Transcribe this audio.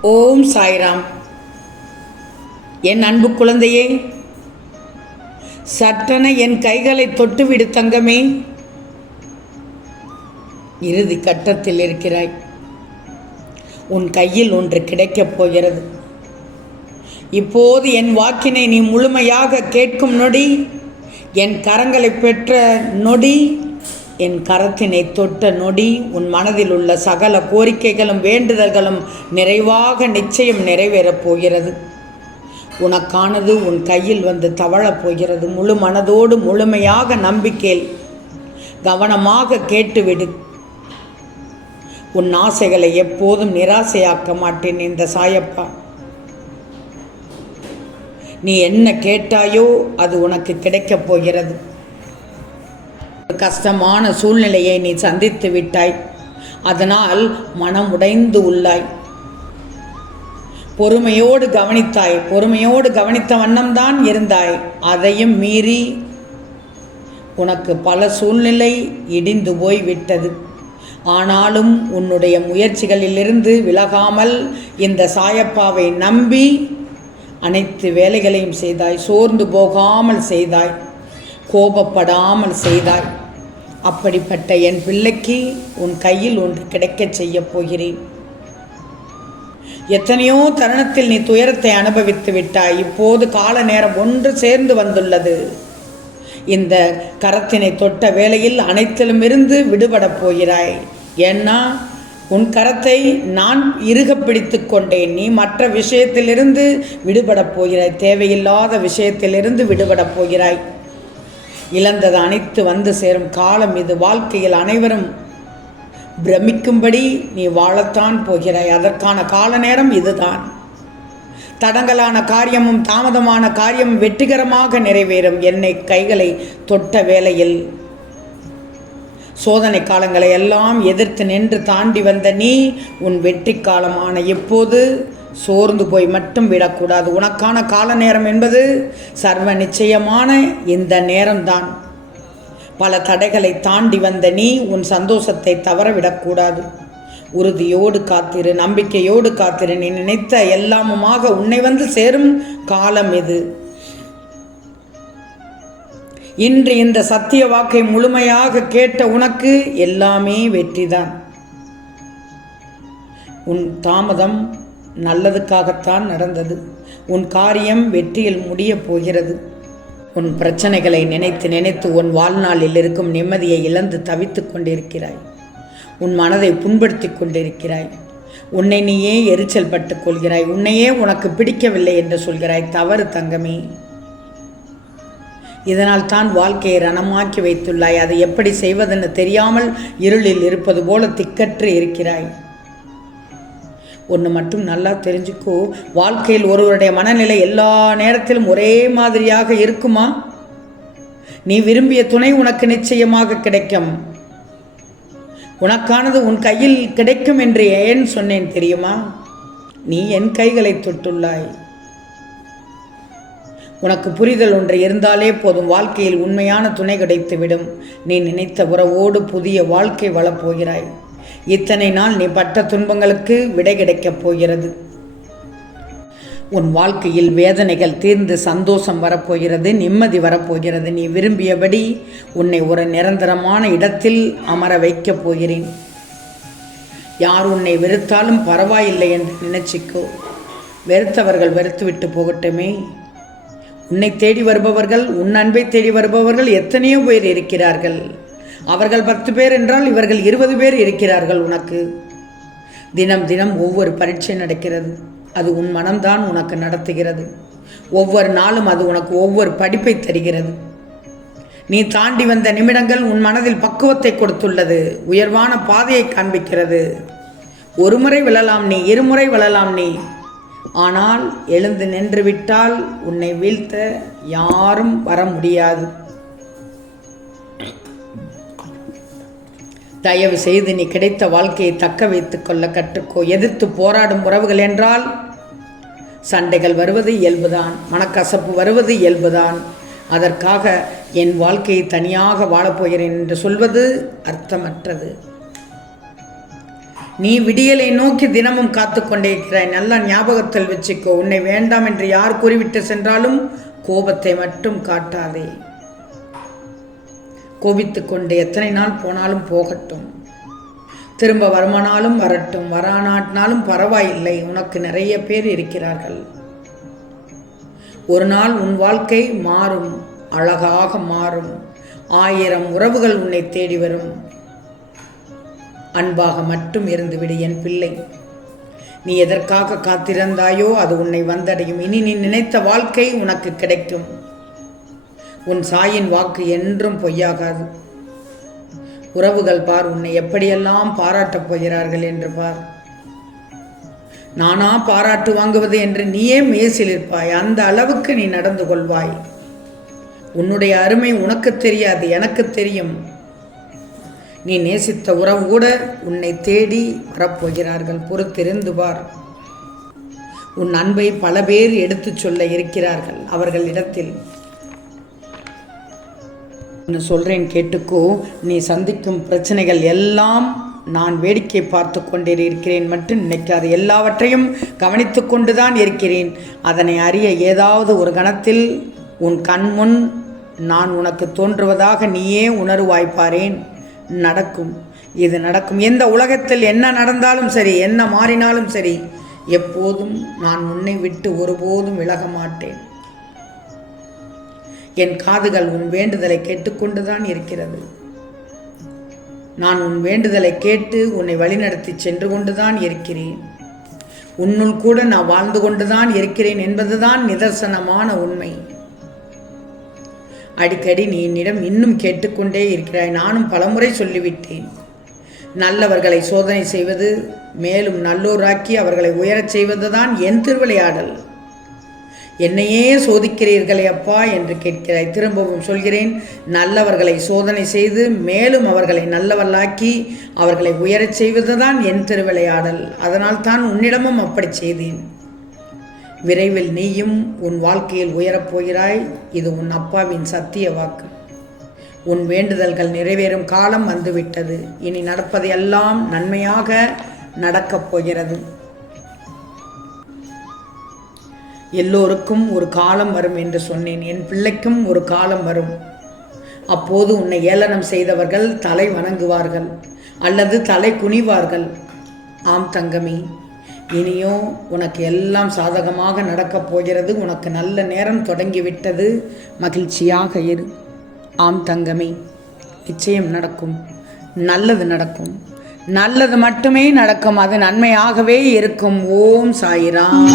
ஓம் சாய்ராம். என் அன்பு குழந்தையே சட்டென என் கைகளை தொட்டுவிடு தங்கமே. இறுதி கட்டத்தில் இருக்கிறாய். உன் கையில் ஒன்று கிடைக்கப் போகிறது. இப்போது என் வாக்கினை நீ முழுமையாக கேட்கும் நொடி என் கரங்களை பெற்ற நொடி என் கரத்தினை தொட்ட நொடி உன் மனதில் உள்ள சகல கோரிக்கைகளும் வேண்டுதல்களும் நிறைவாக நிச்சயம் நிறைவேறப் போகிறது. உனக்கானது உன் கையில் வந்து தவழப் போகிறது. முழு மனதோடு முழுமையாக நம்பிக்கையில் கவனமாக கேட்டுவிடு. உன் ஆசைகளை எப்போதும் நிராசையாக்க மாட்டேன் இந்த சாயப்பா. நீ என்ன கேட்டாயோ அது உனக்கு கிடைக்கப் போகிறது. கஷ்டமான சூழ்நிலையை நீ சந்தித்து விட்டாய். அதனால் மனம் உடைந்து உள்ளாய். பொறுமையோடு கவனித்தாய். பொறுமையோடு கவனித்த வண்ணம்தான் இருந்தாய். அதையும் மீறி உனக்கு பல சூழ்நிலை இடிந்து போய் விட்டது ஆனாலும் உன்னுடைய முயற்சிகளிலிருந்து விலகாமல் இந்த சாயப்பாவை நம்பி அனைத்து வேலைகளையும் செய்தாய். சோர்ந்து போகாமல் செய்தாய். கோபப்படாமல் செய்தாய். அப்படிப்பட்ட என் பிள்ளைக்கு உன் கையில் ஒன்று கிடைக்கச் செய்ய போகிறேன். எத்தனையோ தருணத்தில் நீ துயரத்தை அனுபவித்து விட்டாய். இப்போது கால நேரம் ஒன்று சேர்ந்து வந்துள்ளது. இந்த கரத்தினை தொட்ட வேளையில் அனைத்திலுமிருந்து விடுபடப் போகிறாய். ஏன்னா உன் கரத்தை நான் இறுக பிடித்து கொண்டேன். நீ மற்ற விஷயத்திலிருந்து விடுபடப் போகிறாய். தேவையில்லாத விஷயத்திலிருந்து விடுபடப் போகிறாய். இழந்தது அனைத்து வந்து சேரும் காலம் இது. வாழ்க்கையில் அனைவரும் பிரமிக்கும்படி நீ வாழத்தான் போகிறாய். அதற்கான கால நேரம் இதுதான். தடங்கலான காரியமும் தாமதமான காரியம் வெற்றிகரமாக நிறைவேறும். என்னை கைகளை தொட்ட வேளையில் சோதனை காலங்களை எல்லாம் எதிர்த்து நின்று தாண்டி வந்த நீ உன் வெற்றி காலமான எப்போது சோர்ந்து போய் மட்டும் விடக்கூடாது. உனக்கான கால நேரம் என்பது சர்வ நிச்சயமான இந்த நேரம்தான். பல தடைகளை தாண்டி வந்த நீ உன் சந்தோஷத்தை தவற விடக்கூடாது. உறுதியோடு காத்திரு நம்பிக்கையோடு காத்திரு. நீ நினைத்த எல்லாமுமாக உன்னை வந்து சேரும் காலம் இது. இன்று இந்த சத்திய வாக்கை முழுமையாக கேட்ட உனக்கு எல்லாமே வெற்றிதான். உன் தாமதம் நல்லதுக்காகத்தான் நடந்தது. உன் காரியம் வெற்றியில் முடியப் போகிறது. உன் பிரச்சனைகளை நினைத்து நினைத்து உன் வாழ்நாளில் இருக்கும் நிம்மதியை இழந்து தவித்து கொண்டிருக்கிறாய். உன் மனதை புண்படுத்தி கொண்டிருக்கிறாய். உன்னை நீயே எரிச்சல் பட்டுக் கொள்கிறாய். உன்னையே உனக்கு பிடிக்கவில்லை என்று சொல்கிறாய். தவறு தங்கமே. இதனால் தான் வாழ்க்கையை ரணமாக்கி வைத்துள்ளாய். அதை எப்படி செய்வதென்று தெரியாமல் இருளில் இருப்பது போல திக்கற்று இருக்கிறாய். ஒன்று மட்டும் நல்லா தெரிஞ்சுக்கோ. வாழ்க்கையில் ஒருவருடைய மனநிலை எல்லா நேரத்திலும் ஒரே மாதிரியாக இருக்குமா? நீ விரும்பிய துணை உனக்கு நிச்சயமாக கிடைக்கும். உனக்கானது உன் கையில் கிடைக்கும் என்று ஏன் சொன்னேன் தெரியுமா? நீ என் கைகளை தொட்டுள்ளாய். உனக்கு புரிதல் ஒன்று இருந்தாலே போதும். வாழ்க்கையில் உண்மையான துணை கிடைத்துவிடும். நீ நினைத்த உறவோடு புதிய வாழ்க்கை வாழப்போகிறாய். இத்தனை நாள் நீ பட்ட துன்பங்களுக்கு விடை கிடைக்கப் போகிறது. உன் வாழ்க்கையில் வேதனைகள் தீர்ந்து சந்தோஷம் வரப்போகிறது நிம்மதி வரப்போகிறது. நீ விரும்பியபடி உன்னை ஒரு நிரந்தரமான இடத்தில் அமர வைக்கப் போகிறேன். யார் உன்னை வெறுத்தாலும் பரவாயில்லை என்று நினைச்சிக்கோ. வெறுத்தவர்கள் வெறுத்துவிட்டு போகட்டுமே. உன்னை தேடி வருபவர்கள் உன் அன்பை தேடி வருபவர்கள் எத்தனையோ பேர் இருக்கிறார்கள். அவர்கள் பத்து பேர் என்றால் இவர்கள் இருபது பேர் இருக்கிறார்கள் உனக்கு. தினம் தினம் ஒவ்வொரு பரீட்சை நடக்கிறது. அது உன் மனம்தான் உனக்கு நடத்துகிறது. ஒவ்வொரு நாளும் அது உனக்கு ஒவ்வொரு படிப்பை தருகிறது. நீ தாண்டி வந்த நிமிடங்கள் உன் மனதில் பக்குவத்தை கொடுத்துள்ளது. உயர்வான பாதையை காண்பிக்கிறது. ஒரு முறை விழலாம் நீ இருமுறை விழலாம் நீ. ஆனால் எழுந்து நின்று விட்டால் உன்னை வீழ்த்த யாரும் வர முடியாது. தயவு செய்து நீ கிடைத்த வாழ்க்கையை தக்க வைத்துக் கொள்ள கற்றுக்கோ. எதிர்த்து போராடும் உறவுகள் என்றால் சண்டைகள் வருவது இயல்புதான் மனக்கசப்பு வருவது இயல்புதான். அதற்காக என் வாழ்க்கையை தனியாக வாழப்போகிறேன் என்று சொல்வது அர்த்தமற்றது. நீ விடியலை நோக்கி தினமும் காத்து கொண்டே இருக்கிறாய் நல்ல ஞாபகத்தில் வச்சுக்கோ. உன்னை வேண்டாம் என்று யார் கூறிவிட்டு சென்றாலும் கோபத்தை மட்டும் காட்டாதே. கோபித்து கொண்டு எத்தனை நாள் போனாலும் போகட்டும். திரும்ப வருமானாலும் வரட்டும். வரானாட்டினாலும் பரவாயில்லை. உனக்கு நிறைய பேர் இருக்கிறார்கள். ஒரு நாள் உன் வாழ்க்கை மாறும். அழகாக மாறும். ஆயிரம் உறவுகள் உன்னை தேடி வரும். அன்பாக மட்டும் இருந்துவிடு என் பிள்ளை. நீ எதற்காக காத்திருந்தாயோ அது உன்னை வந்தடையும். இனி நீ நினைத்த வாழ்க்கை உனக்கு கிடைக்கும். உன் சாயின் வாக்கு என்றும் பொய்யாகாது. உறவுகள் பார் உன்னை எப்படியெல்லாம் பாராட்டப் போகிறார்கள் என்று பார். நானா பாராட்டு வாங்குவது என்று நீயே மேசிலிருப்பாய் அந்த அளவுக்கு நீ நடந்து கொள்வாய். உன்னுடைய அருமை உனக்கு தெரியாது எனக்கு தெரியும். நீ நேசித்த உறவு கூட உன்னை தேடி வரப்போகிறார்கள். பொறுத்திருந்து பார். உன் அன்பை பல பேர் எடுத்துச் சொல்ல இருக்கிறார்கள். அவர்களிடத்தில் நான் சொல்கிறேன் கேட்டுக்கோ. நீ சந்திக்கும் பிரச்சனைகள் எல்லாம் நான் வேடிக்கை பார்த்து கொண்டிருக்கிறேன் மட்டும் நினைக்காது எல்லாவற்றையும் கவனித்து கொண்டுதான் இருக்கிறேன். அதனை அறிய ஏதாவது ஒரு கணத்தில் உன் கண்முன் நான் உனக்கு தோன்றுவதாக நீயே உணர்வாய்ப்பாரேன் நடக்கும். இது நடக்கும். எந்த உலகத்தில் என்ன நடந்தாலும் சரி என்ன மாறினாலும் சரி எப்போதும் நான் உன்னை விட்டு ஒருபோதும் விலக மாட்டேன். என் காதுகள் உன் வேண்டுதலை கேட்டுக்கொண்டுதான் இருக்கிறது. நான் உன் வேண்டுதலை கேட்டு உன்னை வழிநடத்தி சென்று கொண்டுதான் இருக்கிறேன். உன்னுள் கூட நான் வாழ்ந்து கொண்டுதான் இருக்கிறேன் என்பதுதான் நிதர்சனமான உண்மை. அடிக்கடி நீ என்னிடம் இன்னும் கேட்டுக்கொண்டே இருக்கிறாய். நானும் பலமுறை சொல்லிவிட்டேன். நல்லவர்களை சோதனை செய்வது மேலும் நல்லோராக்கி அவர்களை உயரச் செய்வதுதான் என் திருவிளையாடல். என்னையே சோதிக்கிறீர்களே அப்பா என்று கேட்கிறாய். திரும்பவும் சொல்கிறேன் நல்லவர்களை சோதனை செய்து மேலும் அவர்களை நல்லவர்களாக்கி அவர்களை உயரச் செய்வதுதான் என் திருவிளையாடல். அதனால் தான் உன்னிடமும் அப்படி செய்தேன். விரைவில் நீயும் உன் வாழ்க்கையில் உயரப் போகிறாய். இது உன் அப்பாவின் சத்திய வாக்கு. உன் வேண்டுதல்கள் நிறைவேறும் காலம் வந்துவிட்டது. இனி நடப்பதையெல்லாம் நன்மையாக நடக்கப் போகிறது. எல்லோருக்கும் ஒரு காலம் வரும் என்று சொன்னேன். என் பிள்ளைக்கும் ஒரு காலம் வரும். அப்போது உன்னை ஏளனம் செய்தவர்கள் தலை வணங்குவார்கள் அல்லது தலை குனிவார்கள். ஆம் தங்கமி இனியோ உனக்கு எல்லாம் சாதகமாக நடக்கப் போகிறது. உனக்கு நல்ல நேரம் தொடங்கிவிட்டது. மகிழ்ச்சியாக இரு. ஆம் தங்கமி நிச்சயம் நடக்கும். நல்லது நடக்கும். நல்லது மட்டுமே நடக்கும். அது நன்மையாகவே இருக்கும். ஓம் சாயிராம்.